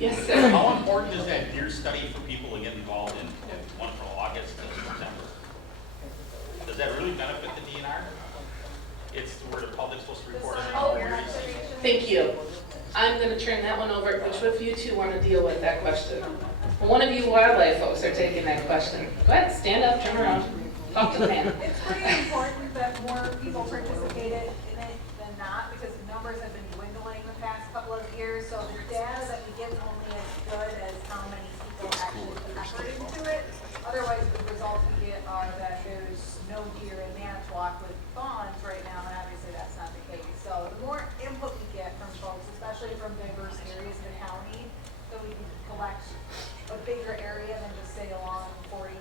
Yes, sir. How important is that deer study for people to get involved in one from August to September? Does that really benefit the DNR? It's where the public's supposed to report on Oh, it. your observation? Thank you. I'm going to turn that one over. Which of you two want to deal with that question? One of you wildlife folks are taking that question. Go ahead, stand up, turn around, talk to the man. It's pretty important that more people participated in it than not, because the numbers have been dwindling the past couple of years. So the data that we get is only as good as how many people actually put effort into it. Otherwise, the results we get are that there's no deer in Manitowoc with fawns right now, and obviously that's not the case. So the more input we get from folks, especially from diverse areas of the county, so we can collect a bigger area than just say along 43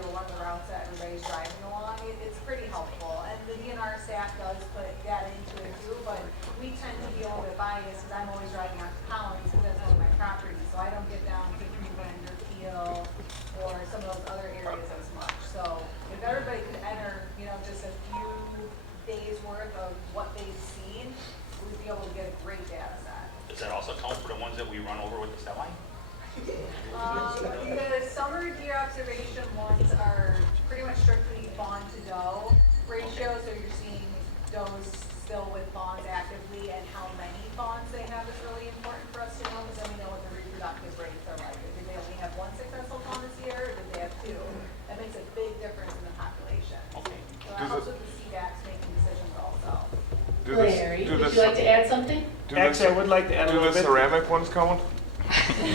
or one of the routes that everybody's driving along, it's pretty helpful. And the DNR staff does put that into it too, but we tend to be a little bit biased because I'm always driving out to Collins because that's one of my properties. So I don't get down to Cleveland or Peel or some of those other areas as much. So if everybody could enter, just a few days worth of what they've seen, we'd be able to get a great data set. Does that also count for the ones that we run over with the semi? The summer deer observation ones are pretty much strictly fawn to doe ratio, so you're seeing does still with fawns actively, and how many fawns they have is really important for us to know, because then we know what the reproductive rates are like. Did they only have one successful fawn this year, or did they have two? That makes a big difference in the population. Okay. So that helps with the CDACs making decisions also. Larry, would you like to add something? Actually, I would like to add a Do little the bit. ceramic ones count? They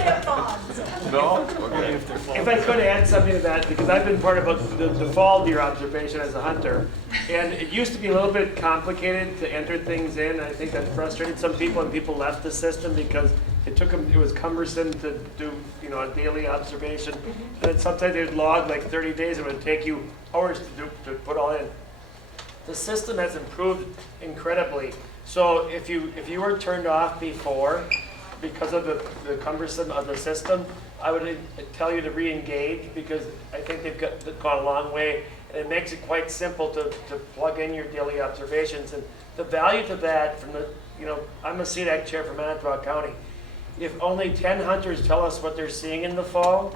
have fawns. No? Okay. If I could add something to that, because I've been part of the fall deer observation as a hunter, and it used to be a little bit complicated to enter things in. I think that frustrated some people, and people left the system because it was cumbersome to do, a daily observation. And then sometimes they'd log like 30 days, it would take you hours to put all in. The system has improved incredibly. So if you were turned off before because of the cumbersome of the system, I would tell you to re-engage, because I think they've gone a long way, and it makes it quite simple to plug in your daily observations. And the value to that from I'm a CDAC chair for Manitowoc County. If only 10 hunters tell us what they're seeing in the fall,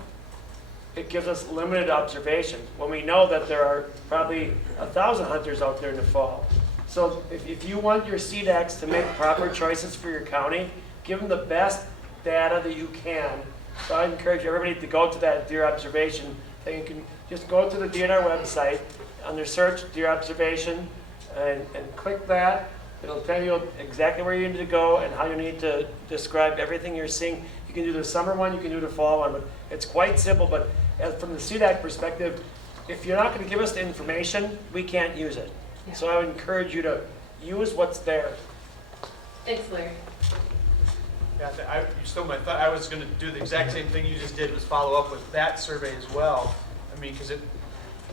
it gives us limited observations, when we know that there are probably 1,000 hunters out there in the fall. So if you want your CDACs to make proper choices for your county, give them the best data that you can. So I encourage everybody to go to that deer observation thing. You can just go to the DNR website, under search deer observation, and click that. It'll tell you exactly where you need to go and how you need to describe everything you're seeing. You can do the summer one, you can do the fall one, but it's quite simple. But from the CDAC perspective, if you're not going to give us the information, we can't use it. Yeah. So I would encourage you to use what's there. Thanks, Larry. Yeah, you stole my thought. I was going to do the exact same thing you just did, was follow up with that survey as well. I mean, because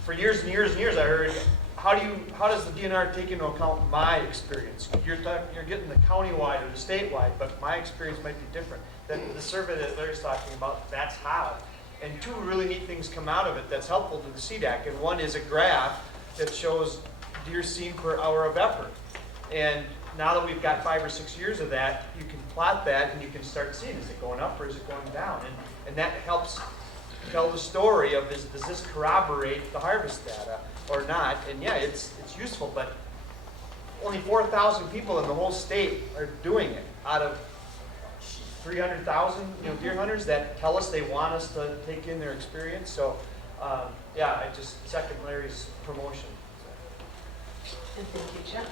for years and years and years, I heard, how does the DNR take into account my experience? You're getting the countywide or the statewide, but my experience might be different. The survey that Larry's talking about, that's how. And two really neat things come out of it that's helpful to the CDAC. And one is a graph that shows deer seen per hour of effort. And now that we've got 5 or 6 years of that, you can plot that and you can start seeing, is it going up or is it going down? And that helps tell the story of, does this corroborate the harvest data or not? And yeah, it's useful, but only 4,000 people in the whole state are doing it out of 300,000 deer hunters that tell us they want us to take in their experience. So yeah, I just second Larry's promotion. And thank you, Jeff.